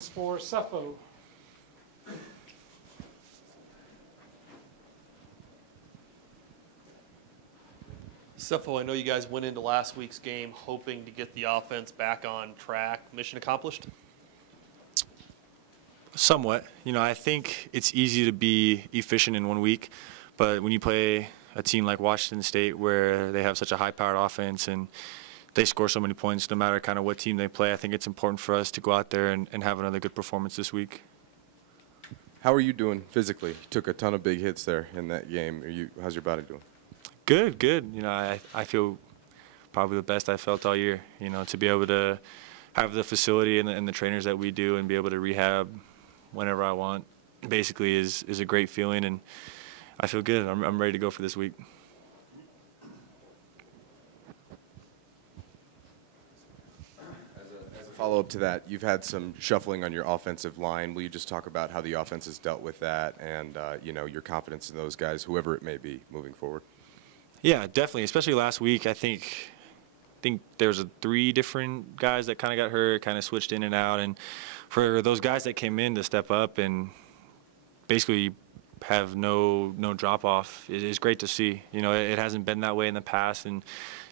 For Sefo. Sefo, I know you guys went into last week's game hoping to get the offense back on track. Mission accomplished? Somewhat. I think it's easy to be efficient in 1 week, but when you play a team like Washington State where they have such a high-powered offense and they score so many points no matter kind of what team they play, I think it's important for us to go out there and have another good performance this week. How are you doing physically? You took a ton of big hits there in that game. How's your body doing? Good, good. I feel probably the best I felt all year. To be able to have the facility and the trainers that we do and be able to rehab whenever I want basically is a great feeling, and I feel good. I'm ready to go for this week. As a follow-up to that, you've had some shuffling on your offensive line. Will you just talk about how the offense has dealt with that and your confidence in those guys, whoever it may be, moving forward? Yeah, definitely. Especially last week, I think there was 3 different guys that kind of got hurt, kind of switched in and out, and for those guys that came in to step up and basically have no drop off is great to see. It hasn't been that way in the past, and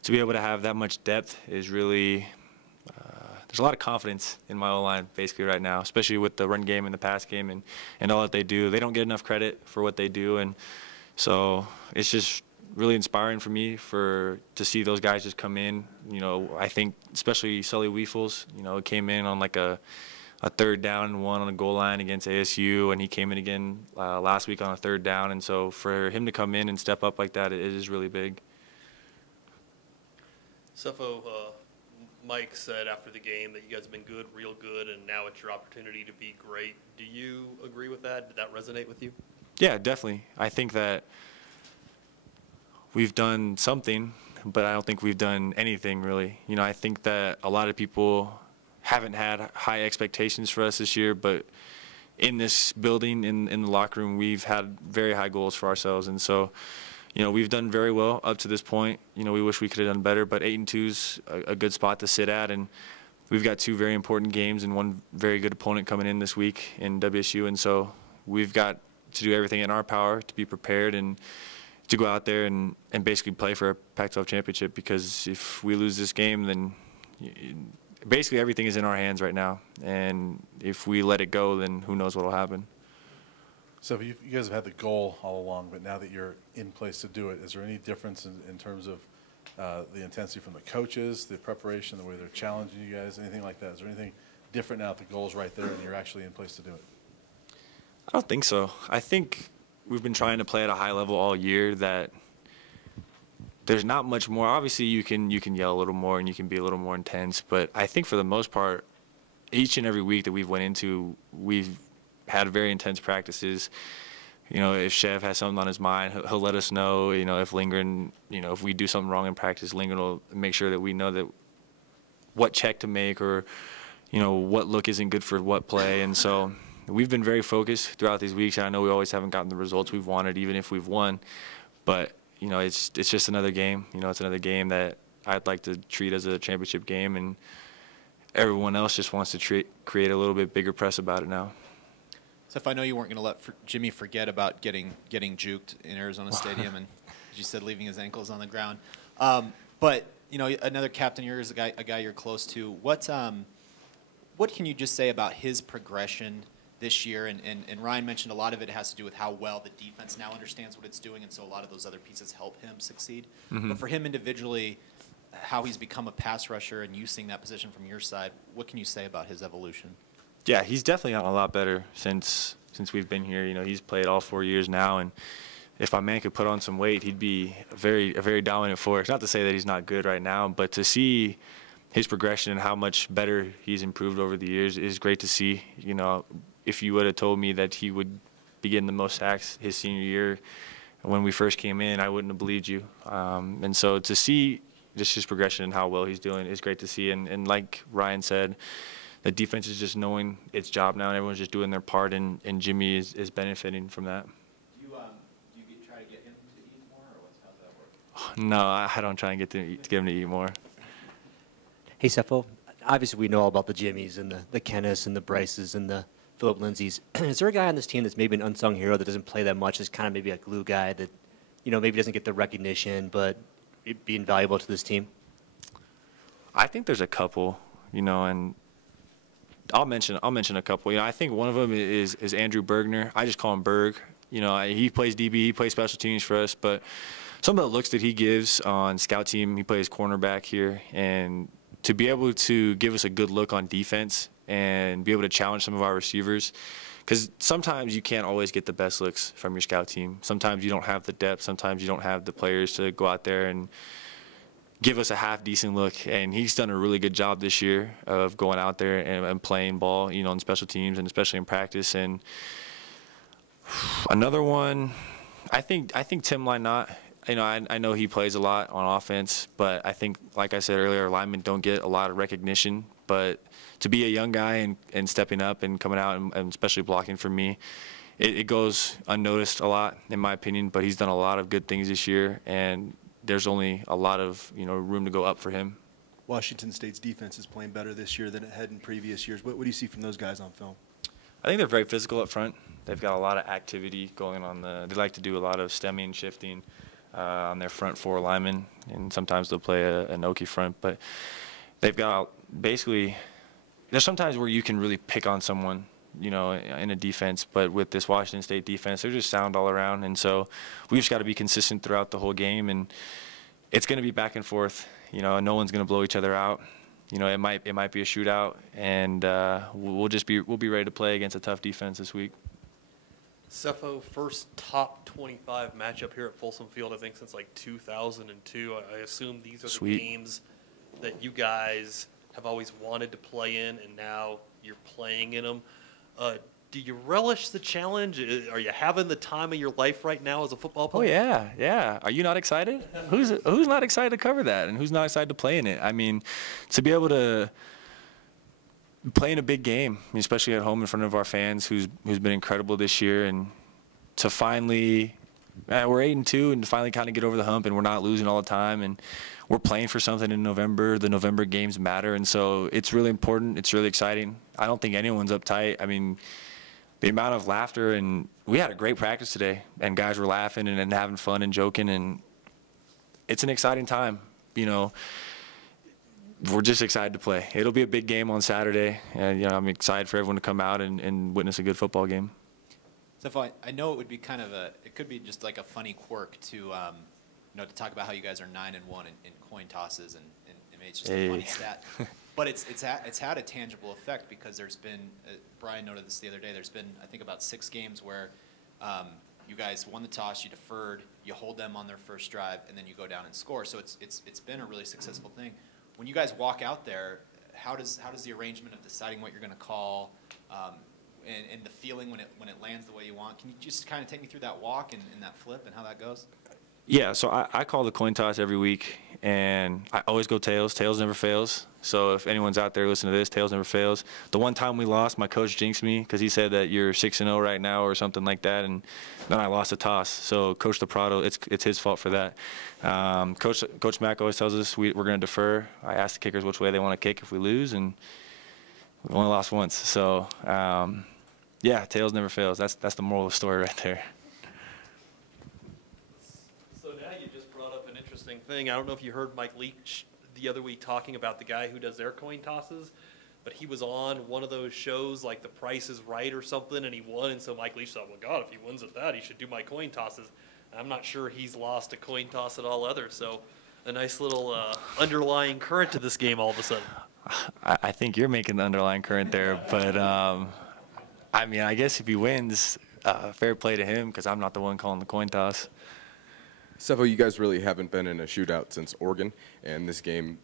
to be able to have that much depth is really there's a lot of confidence in my O-line basically right now, especially with the run game and the pass game and all that they do. They don't get enough credit for what they do, and so it's just really inspiring for me to see those guys just come in. I think especially Sefo Liufau, came in on like a 3rd down and 1 on a goal line against ASU, and he came in again last week on a 3rd down, and so for him to come in and step up like that, it is really big. Sefo, Mike said after the game that you guys have been good, real good, and now it's your opportunity to be great. Do you agree with that? Did that resonate with you? Yeah, definitely. I think that we've done something, but I don't think we've done anything really. I think that a lot of people haven't had high expectations for us this year, but in this building, in the locker room, we've had very high goals for ourselves, and so we've done very well up to this point. We wish we could have done better, but 8-2 is a good spot to sit at, and we've got 2 very important games and 1 very good opponent coming in this week in WSU, and so we've got to do everything in our power to be prepared and to go out there and basically play for a Pac-12 championship, because if we lose this game, then basically everything is in our hands right now, and if we let it go, then who knows what will happen. So you guys have had the goal all along, but now that you're in place to do it, is there any difference in terms of the intensity from the coaches, the preparation, the way they're challenging you guys, anything like that? Is there anything different now that the goal's right there and you're actually in place to do it? I don't think so. I think we've been trying to play at a high level all year, that there's not much more. Obviously, you can yell a little more and you can be a little more intense, but I think for the most part, each and every week that we've went into, we've had very intense practices. If Chev has something on his mind, he'll let us know. If Lindgren, if we do something wrong in practice, Lindgren will make sure that we know that what check to make, or what look isn't good for what play, and so we've been very focused throughout these weeks. I know we always haven't gotten the results we've wanted, even if we've won. But it's just another game. It's another game that I'd like to treat as a championship game, and everyone else just wants to create a little bit bigger press about it now. So if I know you weren't going to let Jimmy forget about getting juked in Arizona Stadium, and as you said, leaving his ankles on the ground. But another captain here is a guy you're close to. What can you just say about his progression this year? And Ryan mentioned a lot of it has to do with how well the defense now understands what it's doing, and so a lot of those other pieces help him succeed. Mm-hmm. But for him individually, how he's become a pass rusher and you seeing that position from your side, what can you say about his evolution? Yeah, he's definitely gotten a lot better since we've been here. He's played all 4 years now, and if my man could put on some weight, he'd be a very dominant force. Not to say that he's not good right now, but to see his progression and how much better he's improved over the years is great to see. If you would have told me that he would be getting the most sacks his senior year when we first came in, I wouldn't have believed you. And so to see just his progression and how well he's doing is great to see. And like Ryan said, the defense is just knowing its job now, and everyone's just doing their part, and Jimmy is benefiting from that. Do you try to get him to eat more, or how's that work? No, I don't try and get him to eat more. Hey, Sefo, obviously we know all about the Jimmies and the Kenneths and the Bryces and the Philip Lindsays. Is there a guy on this team that's maybe an unsung hero that doesn't play that much, is kind of maybe a glue guy that, maybe doesn't get the recognition, but it'd be invaluable to this team? I think there's a couple, and I'll mention a couple. I think one of them is Andrew Bergner. I just call him Berg. He plays DB, he plays special teams for us, but some of the looks that he gives on scout team, he plays cornerback here, and to be able to give us a good look on defense and be able to challenge some of our receivers, because sometimes you can't always get the best looks from your scout team. Sometimes you don't have the depth. Sometimes you don't have the players to go out there and give us a half-decent look. And he's done a really good job this year of going out there and playing ball, on special teams and especially in practice. And another one, I think Tim Lynott. I know he plays a lot on offense, but I think, like I said earlier, linemen don't get a lot of recognition. But to be a young guy and stepping up and coming out and especially blocking for me, it goes unnoticed a lot, in my opinion. But he's done a lot of good things this year, and there's only a lot of room to go up for him. Washington State's defense is playing better this year than it had in previous years. What do you see from those guys on film? I think they're very physical up front. They've got a lot of activity going on. They like to do a lot of stemming, shifting on their front four linemen, and sometimes they'll play an Okie front. But they've got basically, there's sometimes where you can really pick on someone, in a defense. But with this Washington State defense, they're just sound all around. And so we've just got to be consistent throughout the whole game. And it's going to be back and forth. No one's going to blow each other out. It might be a shootout, and we'll be ready to play against a tough defense this week. Sefo, first top 25 matchup here at Folsom Field, I think, since like 2002. I assume these are Sweet. the games that you guys have always wanted to play in, and now you're playing in them. Do you relish the challenge? Are you having the time of your life right now as a football Oh player? yeah. Are you not excited? Who's not excited to cover that, and who's not excited to play in it? I mean, to be able to play in a big game, especially at home in front of our fans, who's been incredible this year, and to finally, we're 8-2, and to finally kind of get over the hump, and we're not losing all the time, and we're playing for something in November. The November games matter, and so it's really important. It's really exciting. I don't think anyone's uptight. I mean, the amount of laughter, and we had a great practice today, and guys were laughing and having fun and joking, and it's an exciting time. We're just excited to play. It'll be a big game on Saturday, and I'm excited for everyone to come out and witness a good football game. Sefo, I know it would be it could be just like a funny quirk to talk about how you guys are 9-1 in coin tosses, and it's just a funny stat. But it's had a tangible effect, because there's been, Brian noted this the other day, there's been, I think, about 6 games where you guys won the toss, you deferred, you hold them on their first drive, and then you go down and score. So it's been a really successful thing. When you guys walk out there, how does the arrangement of deciding what you're going to call and the feeling when it lands the way you want, can you just kind of take me through that walk and that flip and how that goes? Yeah, so I call the coin toss every week, and I always go tails. Tails never fails. So if anyone's out there listening to this, tails never fails. The one time we lost, my coach jinxed me because he said that you're 6-0 right now or something like that, and then I lost a toss. So Coach DePrado, it's his fault for that. Coach Mack always tells us we're going to defer. I ask the kickers which way they want to kick if we lose, and we've only lost once. So yeah, tails never fails. That's the moral of the story right there. Thing. I don't know if you heard Mike Leach the other week talking about the guy who does their coin tosses, but he was on one of those shows like The Price is Right or something, and he won, and so Mike Leach thought, well, God, if he wins at that, he should do my coin tosses. And I'm not sure he's lost a coin toss at all either, so a nice little underlying current to this game all of a sudden. I think you're making the underlying current there, but I mean, I guess if he wins, fair play to him, because I'm not the one calling the coin toss. Sefo, you guys really haven't been in a shootout since Oregon, and this game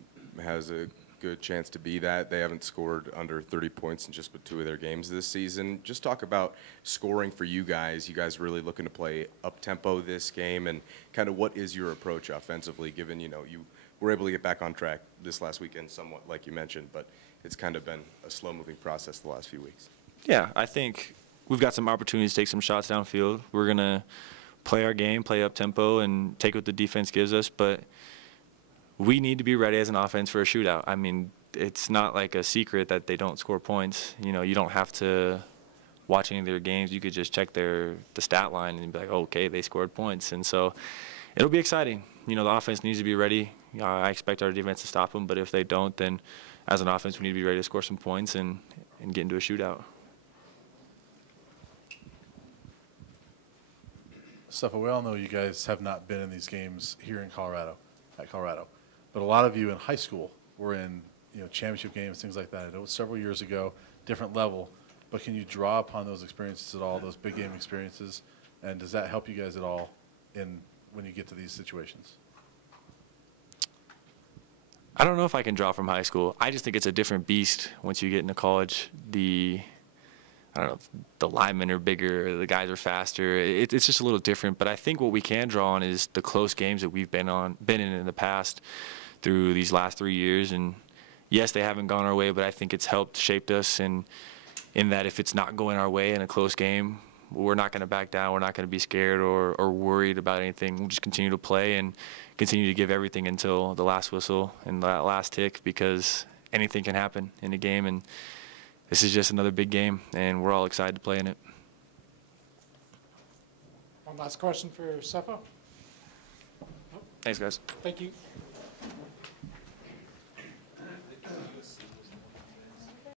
has a good chance to be that. They haven't scored under 30 points in just but 2 of their games this season. Just talk about scoring for you guys. You guys really looking to play up-tempo this game, and kind of what is your approach offensively, given, you were able to get back on track this last weekend somewhat, like you mentioned, but it's kind of been a slow-moving process the last few weeks. Yeah, I think we've got some opportunities to take some shots downfield. We're going to play our game, play up tempo, and take what the defense gives us. But we need to be ready as an offense for a shootout. I mean, it's not like a secret that they don't score points. You know, you don't have to watch any of their games. You could just check the stat line and be like, oh, okay, they scored points. And so it'll be exciting. You know, the offense needs to be ready. I expect our defense to stop them, but if they don't, then as an offense, we need to be ready to score some points and get into a shootout. Sefo, we all know you guys have not been in these games here in Colorado, but a lot of you in high school were in, you know, championship games, things like that. It was several years ago, different level, but can you draw upon those experiences at all, those big game experiences, and does that help you guys at all when you get to these situations? I don't know if I can draw from high school. I just think it's a different beast once you get into college. I don't know, the linemen are bigger, the guys are faster. It's just a little different. But I think what we can draw on is the close games that we've been in the past through these last 3 years. And yes, they haven't gone our way, but I think it's helped shaped us in that if it's not going our way in a close game, we're not going to back down. We're not going to be scared or worried about anything. We'll just continue to play and continue to give everything until the last whistle and that last tick, because anything can happen in a game. And this is just another big game, and we're all excited to play in it. One last question for Sefo. Thanks, guys. Thank you.